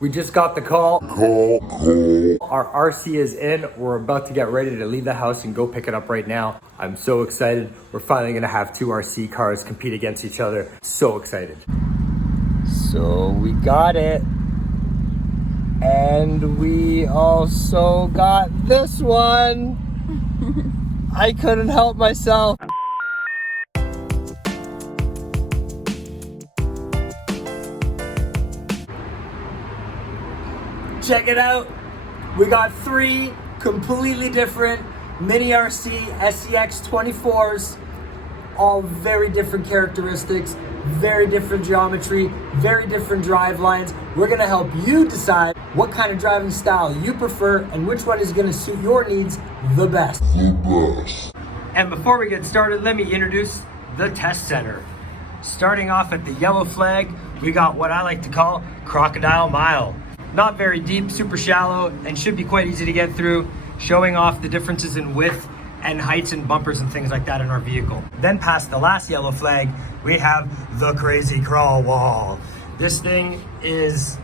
We just got the call. Our RC is in. We're about to get ready to leave the house and go pick it up right now. I'm so excited. We're finally gonna have two RC cars compete against each other. So excited. So we got it. And we also got this one. I couldn't help myself. Check it out. We got three completely different mini RC SCX24s, all very different characteristics, very different geometry, very different drive lines. We're gonna help you decide what kind of driving style you prefer and which one is gonna suit your needs the best. And before we get started, let me introduce the test center. Starting off at the yellow flag, we got what I like to call Crocodile Mile. Not very deep, super shallow, and should be quite easy to get through, showing off the differences in width and heights and bumpers and things like that in our vehicle. Then past the last yellow flag, we have the Crazy Crawl Wall. This thing is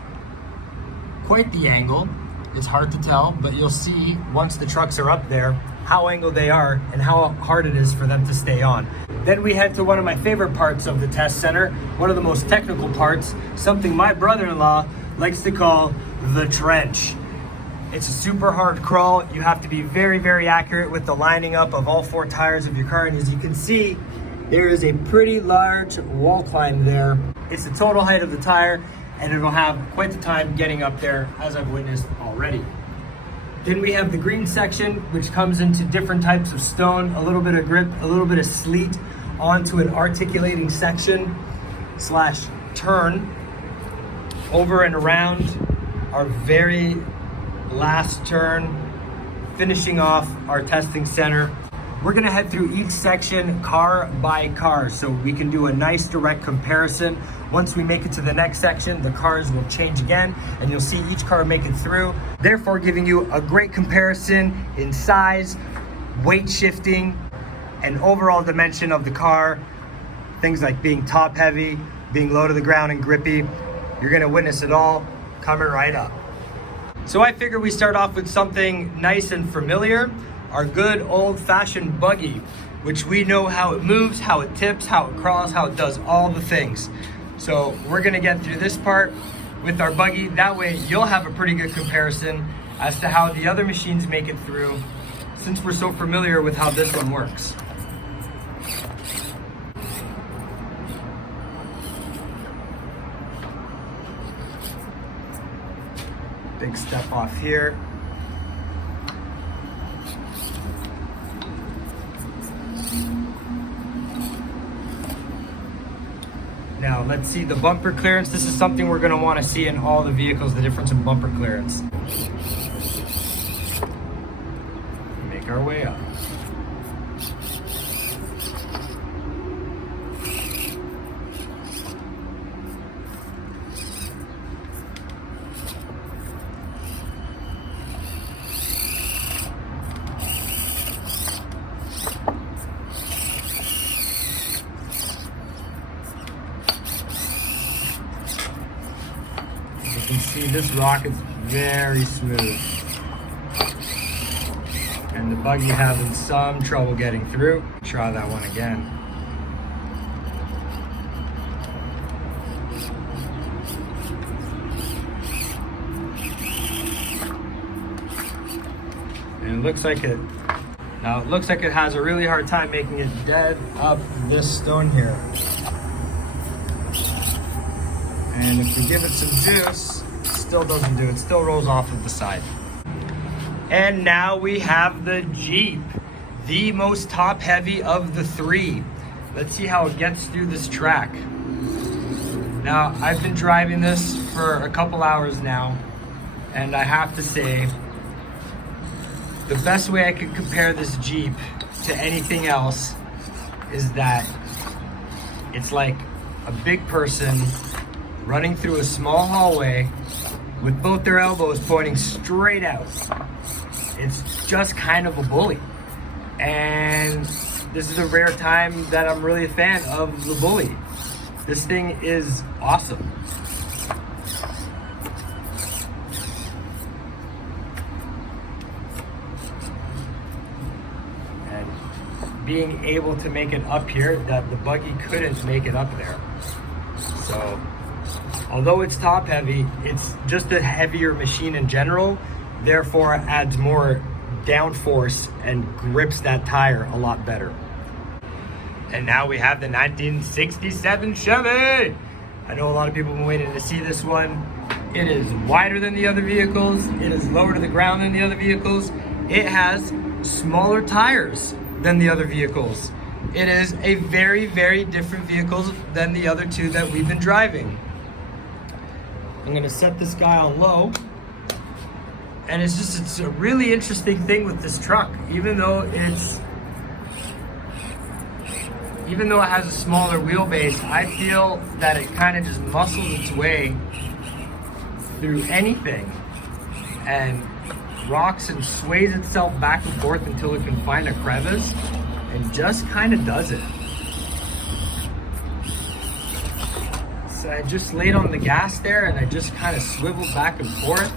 quite the angle. It's hard to tell, but you'll see once the trucks are up there how angled they are and how hard it is for them to stay on. Then we head to one of my favorite parts of the test center, one of the most technical parts, something my brother-in-law likes to call the trench. It's a super hard crawl. You have to be very, very accurate with the lining up of all four tires of your car. And as you can see, there is a pretty large wall climb there. It's the total height of the tire, and it'll have quite the time getting up there, as I've witnessed already. Then we have the green section, which comes into different types of stone, a little bit of grip, a little bit of sleet, onto an articulating section slash turn. Over and around our very last turn, finishing off our testing center. We're gonna head through each section car by car so we can do a nice direct comparison. Once we make it to the next section, the cars will change again and you'll see each car make it through, therefore giving you a great comparison in size, weight shifting, and overall dimension of the car. Things like being top heavy, being low to the ground and grippy. You're gonna witness it all coming right up. So I figure we start off with something nice and familiar, our good old-fashioned buggy, which we know how it moves, how it tips, how it crawls, how it does all the things. So we're gonna get through this part with our buggy. That way you'll have a pretty good comparison as to how the other machines make it through, since we're so familiar with how this one works. Big step off here. Now let's see the bumper clearance. This is something we're going to want to see in all the vehicles, the difference in bumper clearance. Make our way up. You can see this rock is very smooth, and the buggy having some trouble getting through. Try that one again. And it looks like it has a really hard time making it dead up this stone here. And if we give it some juice, it still doesn't do it. It still rolls off of the side. And now we have the Jeep, the most top heavy of the three. Let's see how it gets through this track. Now, I've been driving this for a couple hours now, and I have to say, the best way I could compare this Jeep to anything else is that it's like a big person running through a small hallway with both their elbows pointing straight out. It's just kind of a bully. And this is a rare time that I'm really a fan of the bully. This thing is awesome. being able to make it up here that the buggy couldn't make it up there. So although it's top heavy, it's just a heavier machine in general, therefore it adds more downforce and grips that tire a lot better. And now we have the 1967 Chevy. I know a lot of people have been waiting to see this one. It is wider than the other vehicles. It is lower to the ground than the other vehicles. It has smaller tires than the other vehicles. It is a very, very different vehicle than the other two that we've been driving. I'm gonna set this guy on low. And it's a really interesting thing with this truck. Even though it has a smaller wheelbase, I feel that it kind of just muscles its way through anything and rocks and sways itself back and forth until it can find a crevice and just kind of does it. So I just laid on the gas there and I just kind of swiveled back and forth.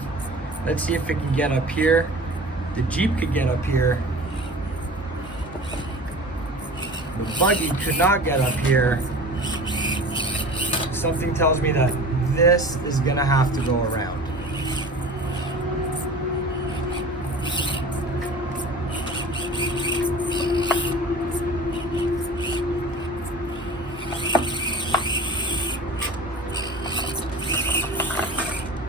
Let's see if it can get up here. The Jeep could get up here. The buggy could not get up here. Something tells me that this is gonna have to go around.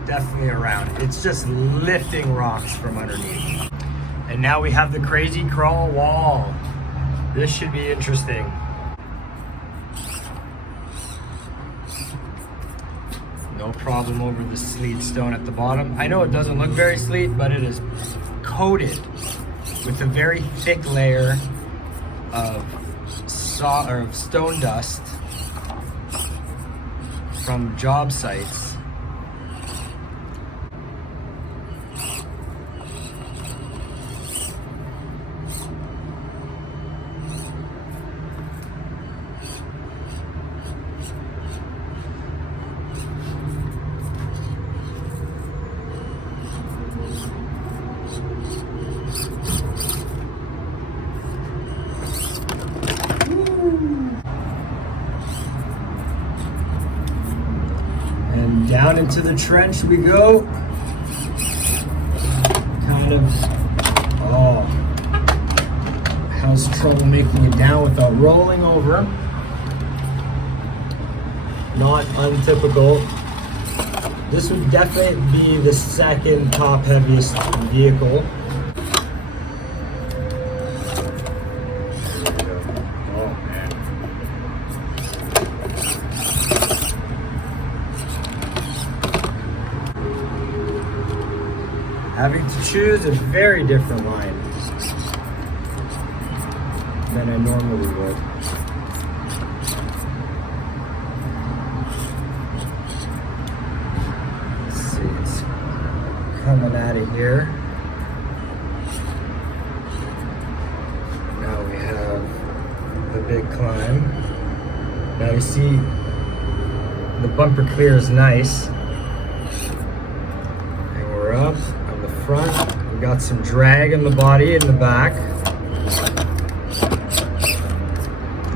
Definitely around. It's just lifting rocks from underneath. And now we have the crazy crawl wall. This should be interesting. No problem over the sleet stone at the bottom. I know it doesn't look very sleet, but it is coated with a very thick layer of stone dust from job sites. And down into the trench we go. Kind of, has trouble making it down without rolling over. Not untypical. This would definitely be the second top heaviest vehicle. Having to choose a very different line than I normally would. Let's see, it's coming out of here. Now we have the big climb. Now you see the bumper clear is nice. And we're up. Front, we got some drag in the body in the back,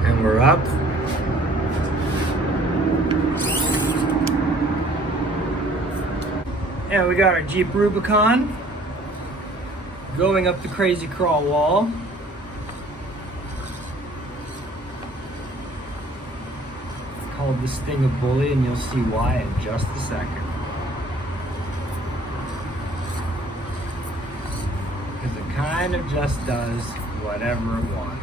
and we're up. And we got our Jeep Rubicon going up the crazy crawl wall. It's called this thing a bully, and you'll see why in just a second. Because it kind of just does whatever it wants.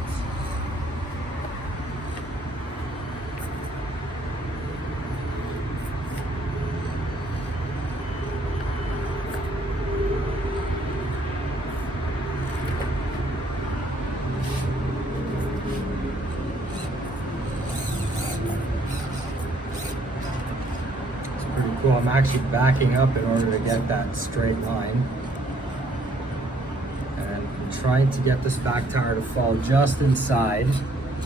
It's pretty cool. I'm actually backing up in order to get that straight line. Trying to get this back tire to fall just inside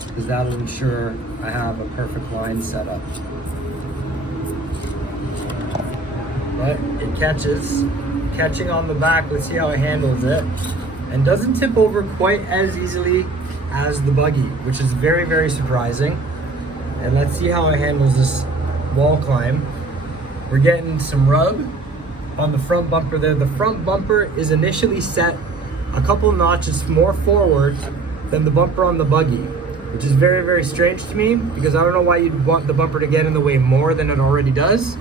because that'll ensure I have a perfect line set up. But it catching on the back. Let's see how it handles it, and doesn't tip over quite as easily as the buggy, which is very, very surprising. And let's see how it handles this wall climb. We're getting some rub on the front bumper there. The front bumper is initially set a couple notches more forward than the bumper on the buggy, which is very, very strange to me because I don't know why you'd want the bumper to get in the way more than it already does.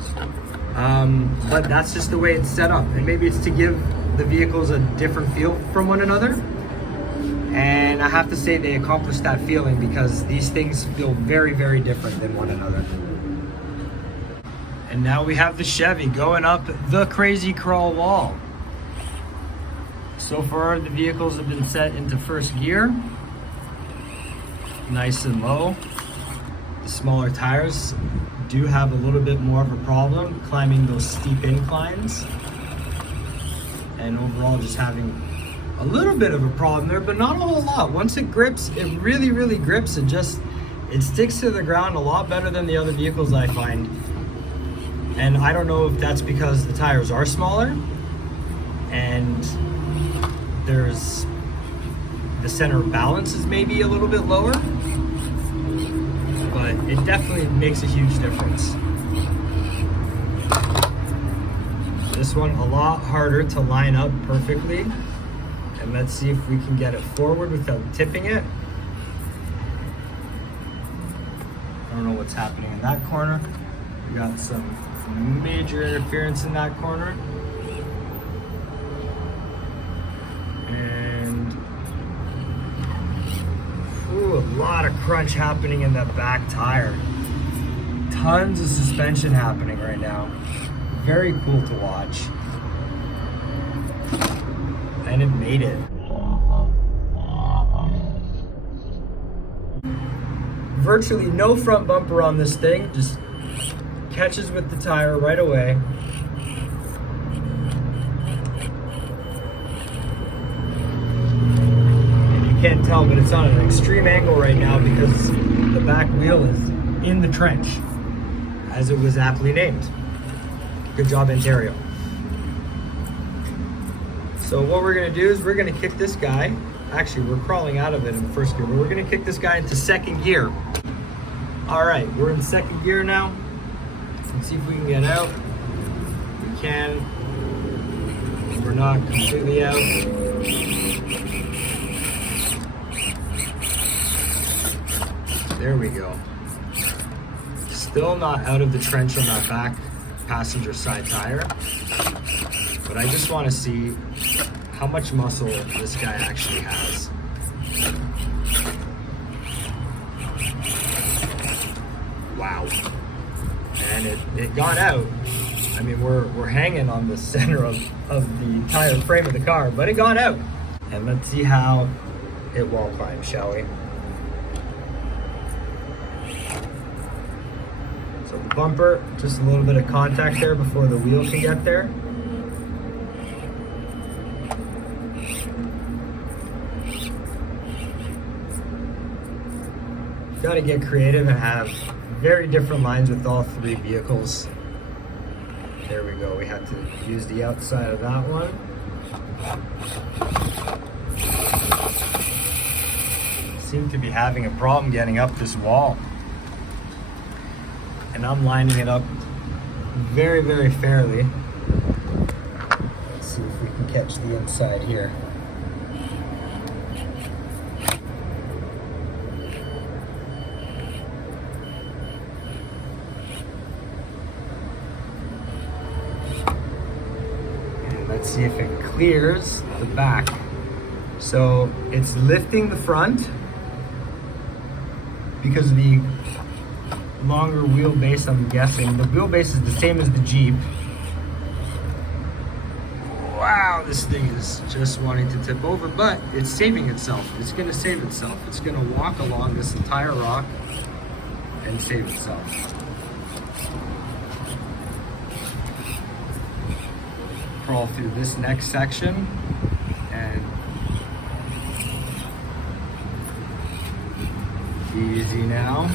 But that's just the way it's set up. And maybe it's to give the vehicles a different feel from one another. And I have to say they accomplished that feeling because these things feel very, very different than one another. And now we have the Chevy going up the crazy crawl wall. So far the vehicles have been set into first gear. Nice and low. The smaller tires do have a little bit more of a problem climbing those steep inclines. And overall just having a little bit of a problem there, but not a whole lot. Once it grips, it really, really grips. It sticks to the ground a lot better than the other vehicles I find. And I don't know if that's because the tires are smaller and there's the center of balance is maybe a little bit lower, but it definitely makes a huge difference. This one a lot harder to line up perfectly. And let's see if we can get it forward without tipping it. I don't know what's happening in that corner. We got some major interference in that corner. And ooh, a lot of crunch happening in that back tire. Tons of suspension happening right now. Very cool to watch. And it made it. Virtually no front bumper on this thing, just catches with the tire right away. And you can't tell, but it's on an extreme angle right now because the back wheel is in the trench, as it was aptly named. Good job, Ontario. So what we're gonna do is we're gonna kick this guy. Actually, we're crawling out of it in first gear, but we're gonna kick this guy into second gear. All right, we're in second gear now. Let's see if we can get out. We can. We're not completely out. There we go. Still not out of the trench on that back passenger side tire. But I just want to see how much muscle this guy actually has. Wow. And it got out. I mean, we're hanging on the center of the tire frame of the car, but it got out. And let's see how it wall climbs, shall we? So the bumper, just a little bit of contact there before the wheel can get there. Got to get creative and have very different lines with all three vehicles. There we go. We had to use the outside of that one. Seem to be having a problem getting up this wall. And I'm lining it up very, very fairly. Let's see if we can catch the inside here. Let's see if it clears the back. So it's lifting the front because of the longer wheelbase, I'm guessing. The wheelbase is the same as the Jeep. Wow, this thing is just wanting to tip over, but it's saving itself. It's gonna save itself. It's gonna walk along this entire rock and save itself. Crawl through this next section and easy now.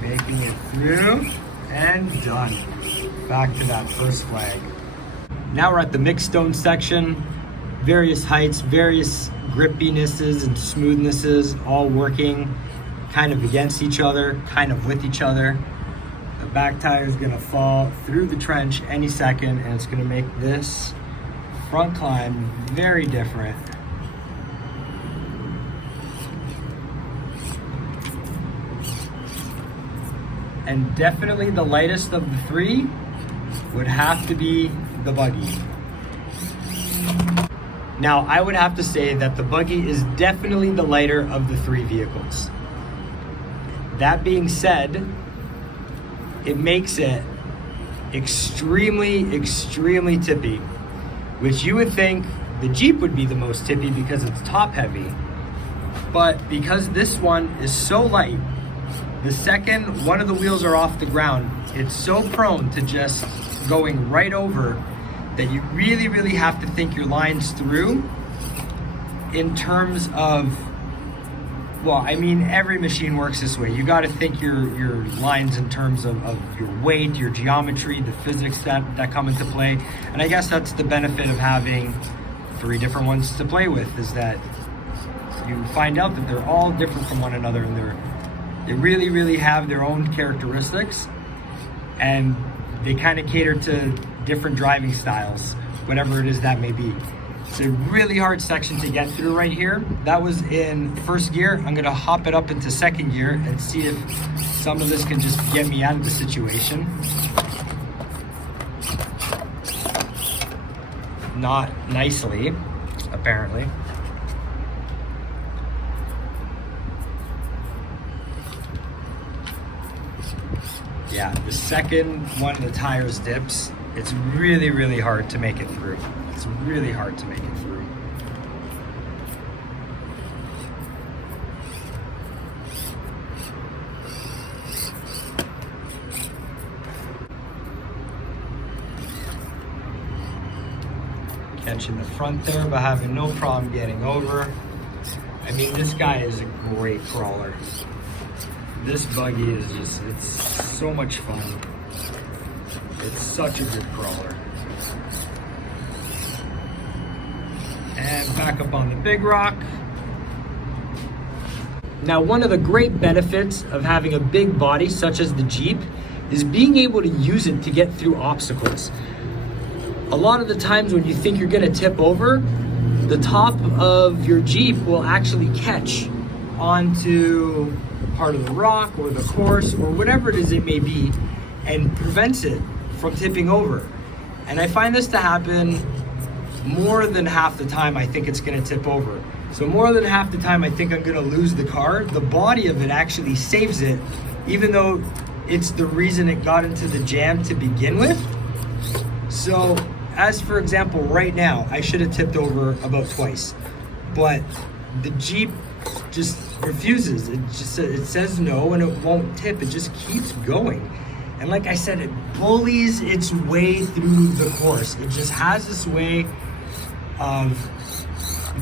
Making it through. and done. Back to that first flag. Now we're at the Mick Stone section. Various heights, various grippinesses and smoothnesses, all working kind of against each other, kind of with each other. The back tire is gonna fall through the trench any second, and it's gonna make this front climb very different. And definitely the lightest of the three would have to be the buggy. Now, I would have to say that the buggy is definitely the lighter of the three vehicles. That being said, it makes it extremely, extremely tippy, which you would think the Jeep would be the most tippy because it's top heavy. But because this one is so light, the second one of the wheels are off the ground, it's so prone to just going right over that you really, really have to think your lines through in terms of, well, I mean, every machine works this way. You got to think your lines in terms of your weight, your geometry, the physics that come into play. And I guess that's the benefit of having three different ones to play with, is that you find out that they're all different from one another, and they really, really have their own characteristics, and they kind of cater to different driving styles, whatever it is that may be. It's a really hard section to get through right here. That was in first gear. I'm gonna hop it up into second gear and see if some of this can just get me out of the situation. Not nicely, apparently. Yeah, the second one of the tires dips, it's really, really hard to make it through. It's really hard to make it through. Catching the front there, but having no problem getting over. I mean, this guy is a great crawler. This buggy is just, it's so much fun. It's such a good crawler. And back up on the big rock. Now, one of the great benefits of having a big body such as the Jeep is being able to use it to get through obstacles. A lot of the times when you think you're gonna tip over, the top of your Jeep will actually catch onto part of the rock or the course or whatever it is it may be, and prevents it from tipping over. And I find this to happen more than half the time I think it's gonna tip over. So more than half the time I think I'm gonna lose the car, the body of it actually saves it, even though it's the reason it got into the jam to begin with. So as for example, right now, I should have tipped over about twice, but the Jeep just refuses. It says no, and it won't tip. It just keeps going. And like I said, it bullies its way through the course. It just has this way of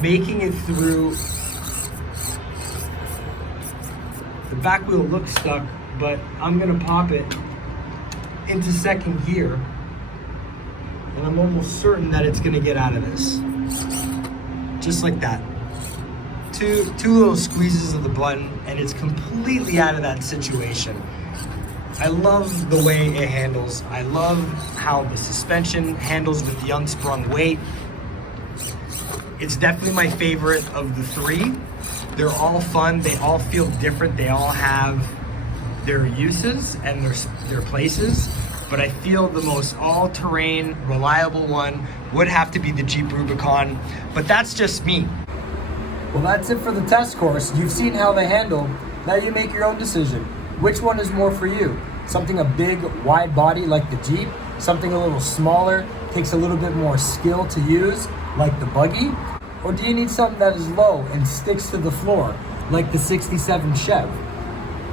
making it through. The back wheel looks stuck, but I'm gonna pop it into second gear, and I'm almost certain that it's gonna get out of this. Just like that. Two little squeezes of the button, and it's completely out of that situation. I love the way it handles. I love how the suspension handles with the unsprung weight. It's definitely my favorite of the three. They're all fun, they all feel different, they all have their uses and their places, but I feel the most all-terrain, reliable one would have to be the Jeep Rubicon, but that's just me. Well, that's it for the test course. You've seen how they handle. Now you make your own decision. Which one is more for you? Something a big, wide body like the Jeep, something a little smaller, takes a little bit more skill to use, like the buggy? Or do you need something that is low and sticks to the floor, like the 67 Chev?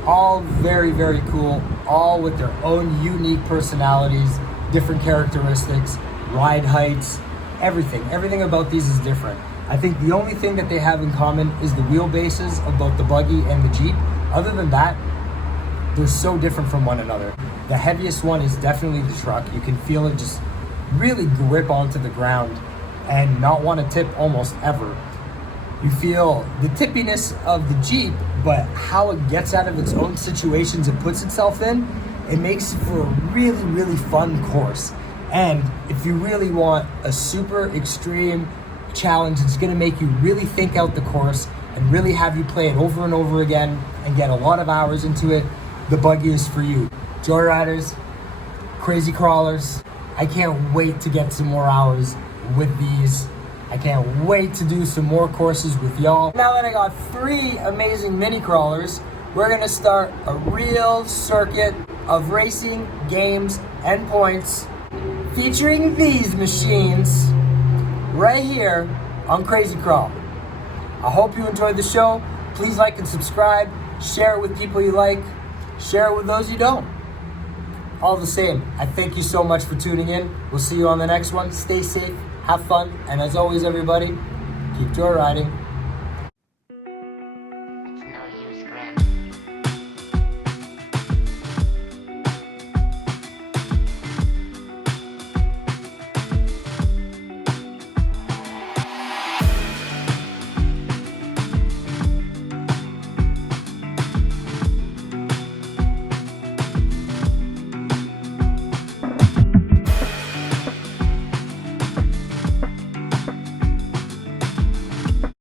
All very, very cool, all with their own unique personalities, different characteristics, ride heights, everything. Everything about these is different. I think the only thing that they have in common is the wheelbases of both the buggy and the Jeep. Other than that, they're so different from one another. The heaviest one is definitely the truck. You can feel it just really grip onto the ground and not want to tip almost ever. You feel the tippiness of the Jeep, but how it gets out of its own situations it puts itself in, it makes for a really, really fun course. And if you really want a super extreme challenge, it's gonna make you really think out the course and really have you play it over and over again and get a lot of hours into it, the buggy is for you. Joyriders, crazy crawlers, I can't wait to get some more hours with these. I can't wait to do some more courses with y'all. Now that I got 3 amazing mini crawlers, we're gonna start a real circuit of racing, games, and points featuring these machines right here on Crazy Crawl. I hope you enjoyed the show. Please like and subscribe. Share it with people you like. Share it with those you don't. All the same, I thank you so much for tuning in. We'll see you on the next one. Stay safe, have fun, and as always, everybody, keep joyriding.